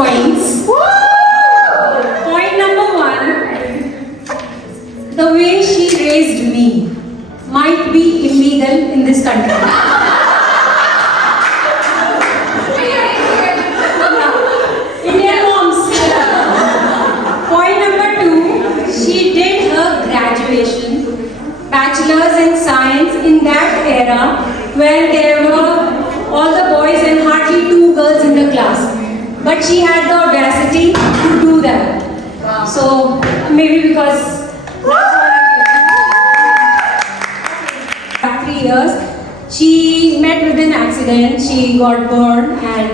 points. Point number one, the way she raised me might be illegal in this country. Indian moms. Point number two, she did her graduation, bachelor's in science in that era when there were all the boys and hardly 2 girls in the class. But she had the audacity to do that. So maybe because after 3 years, she met with an accident. She got burned, and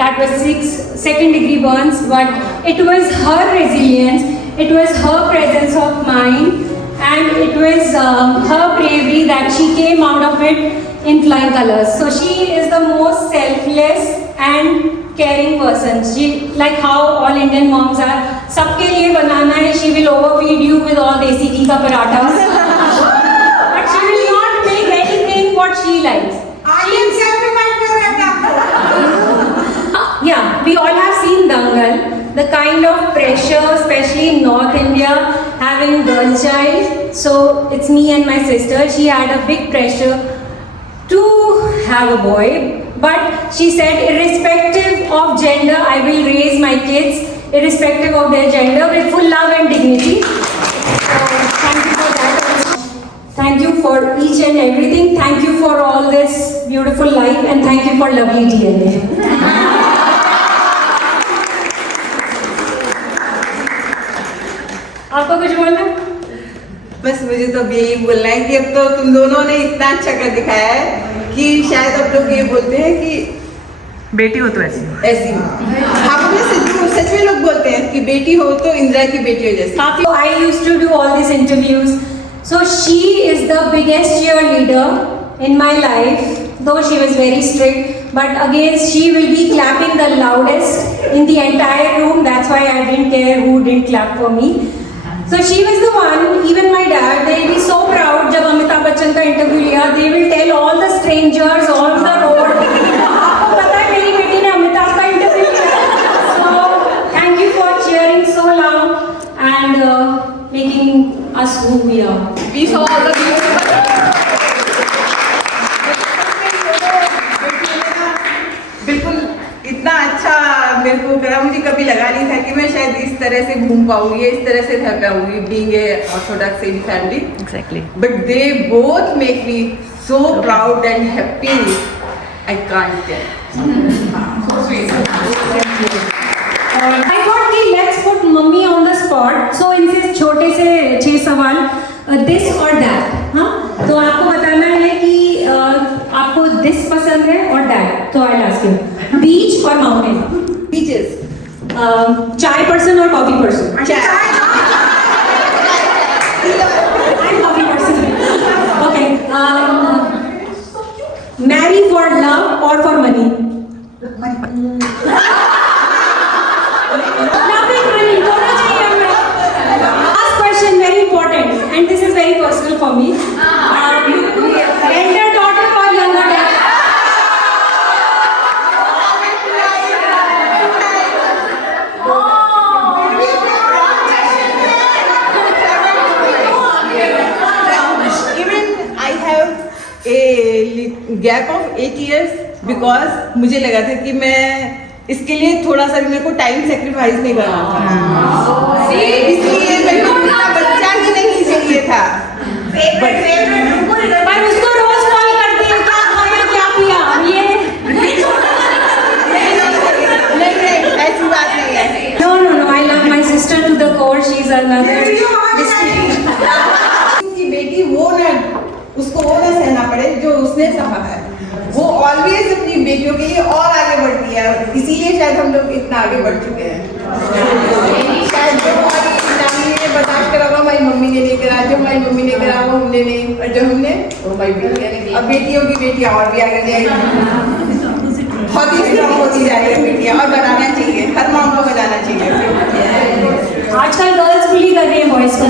that was 6 second-degree burns. But it was her resilience, it was her presence of mind, and it was her bravery that she came out of it in flying colors. So she is the most selfless and caring person. She, like how all Indian moms are, सबके लिए बनाना है. She will overfeed you with all desi ghee ka parathas, but she will not make anything what she likes. Yeah, we all have seen Dangal. The kind of pressure, especially in North India, having girl child. So it's me and my sister. She had a big pressure to have a boy, but she said, irrespective of gender, I will raise my kids, irrespective of their gender, with full love and dignity. So thank you for that. Thank you for each and everything. Thank you for all this beautiful life, and thank you for lovely DNA. आपको कुछ बोलना? बस मुझे तो यही बोलना है कि अब तो तुम दोनों ने इतना अच्छा कर दिखाया है कि शायद अब लोग ये बोलते हैं कि बेटी हो तो ऐसी ऐसी हो। हम अपने सच में लोग बोलते हैं कि बेटी हो तो इंदिरा की बेटी हो जैसी। I used to do all these interviews. So she is the biggest cheerleader in my life, though she was very strict. But again, she will be clapping the loudest in the entire room. That's why I didn't care who didn't clap for me. So she was the one. Even my dad, they'll be so proud. जब अमिताभ बच्चन का interview लिया, they will tell all the strangers on the road. आपको पता है मेरी बेटी ने अमिताभ का इंटरव्यू लिया. So thank you for cheering so loud and making us who we are. We saw all the बिल्कुल इतना अच्छा मेरे को करा. मुझे कभी लगा नहीं था कि मैं शायद इस तरह से घूम पाऊंगी, इस तरह से रह पाऊंगी, being a Orthodox Indian family. Exactly. But they both make me so proud and happy. I can't tell. So sweet. I thought कि let's put mummy on the spot. So इनसे छोटे से 6 सवाल, this or that, हाँ? तो आपको बताना है कि आपको this पसंद है और that. तो I'll ask you, beach or mountain? Beaches. Chai person or coffee person? Chai. I'm coffee person. Okay. Marry for love or for money? Loving money. दोनों चाहिए हमें. Last question, very important, and this is very personal for me. Elder daughter or younger daughter? Even I have a gap of 8 years because मुझे लगा था कि मैं इसके लिए थोड़ा सा मेरे को टाइम सेक्रीफाइस नहीं करना था. इसलिए मेरे को इतना बच्चा ही नहीं चाहिए था. पर उसको रोज कॉल करती है, क्या खाया क्या पिया, ये नहीं ऐसी बात नहीं है. no. I love my sister to the core. She's another. उसकी बेटी वो ना उसको वो ना सहना पड़े जो उसने सहा है. वो ऑलवेज अपनी बेटियों के लिए और आगे बढ़ती है. इसीलिए शायद हम लोग इतना आगे बढ़ चुके हैं. शायद जो हमारी नानी ने बर्दाश्त करा वो हमारी मम्मी ने नहीं करा, जो हमारी मम्मी ने करा वो हमने नहीं, और जो हमने वो हमारी बेटियां ने. अब बेटियों की बेटियां और भी आगे जाएगी. बहुत ही स्ट्रॉन्ग होती जा रही है बेटियां, और बनाना चाहिए. हर माँ को बनाना चाहिए. आजकल गर्ल्स बुली कर रही है बॉयज को.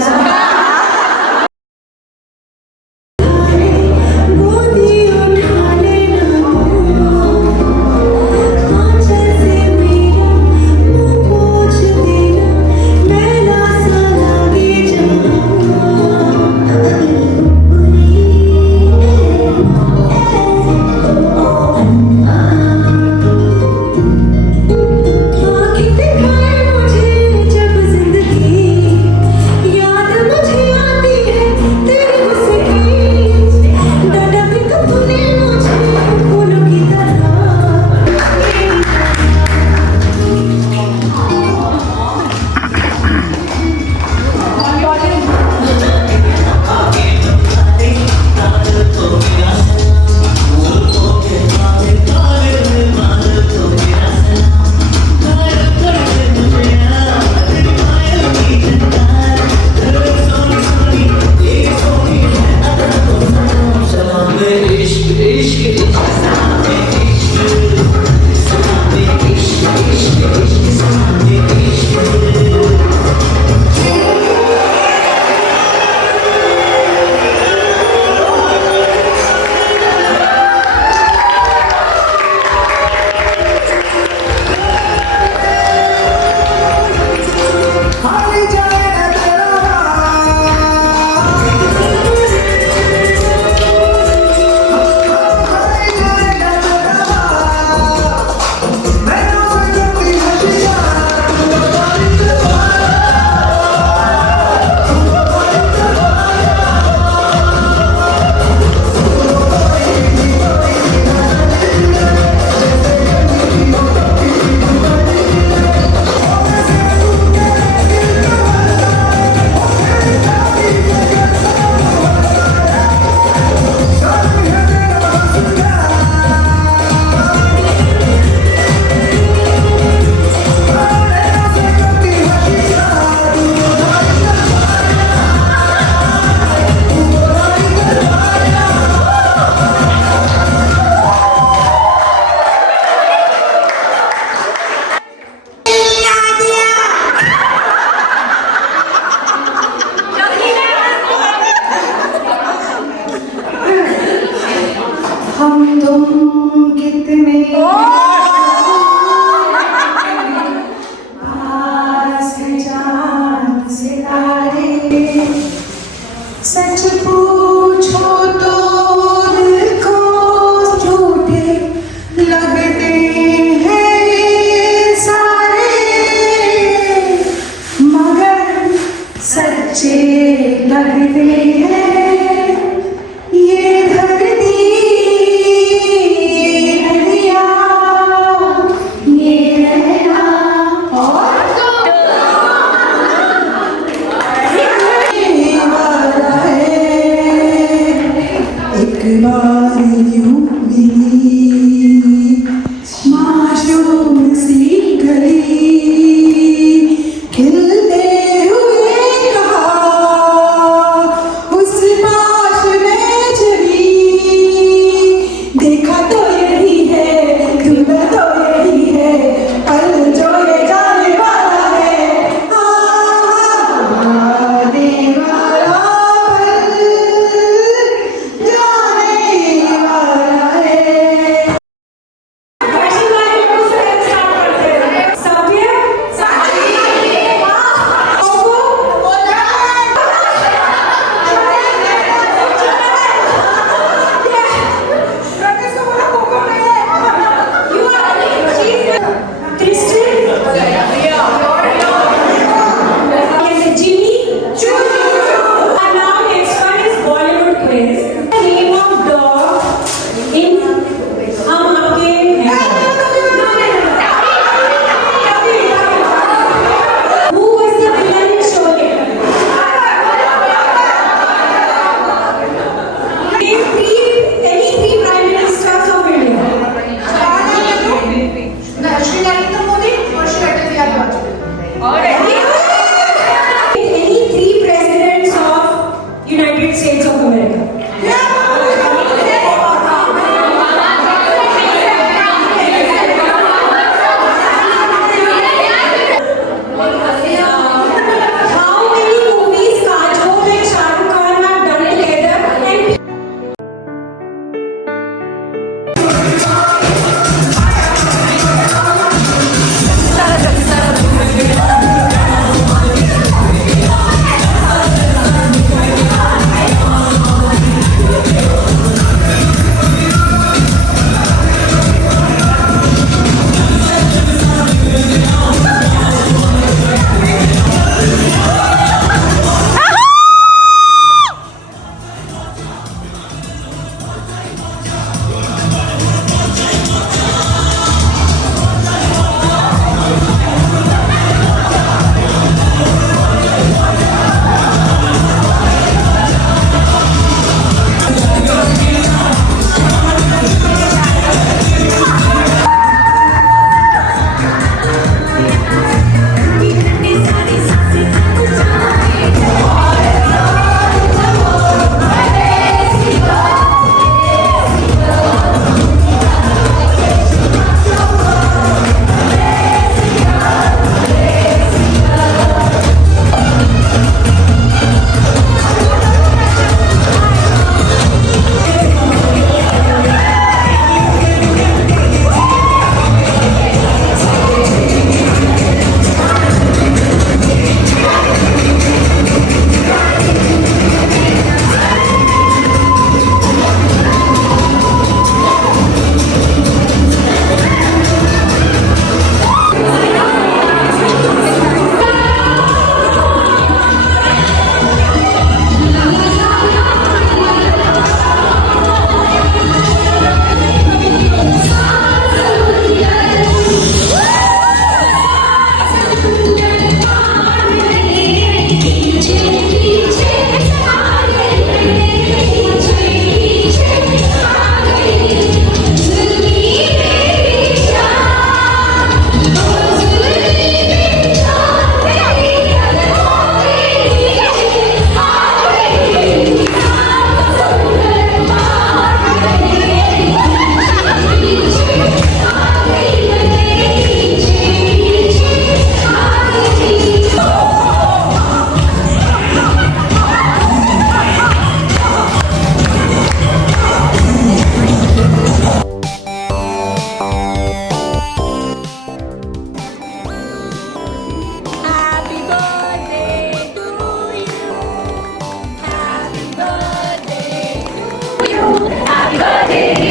birthday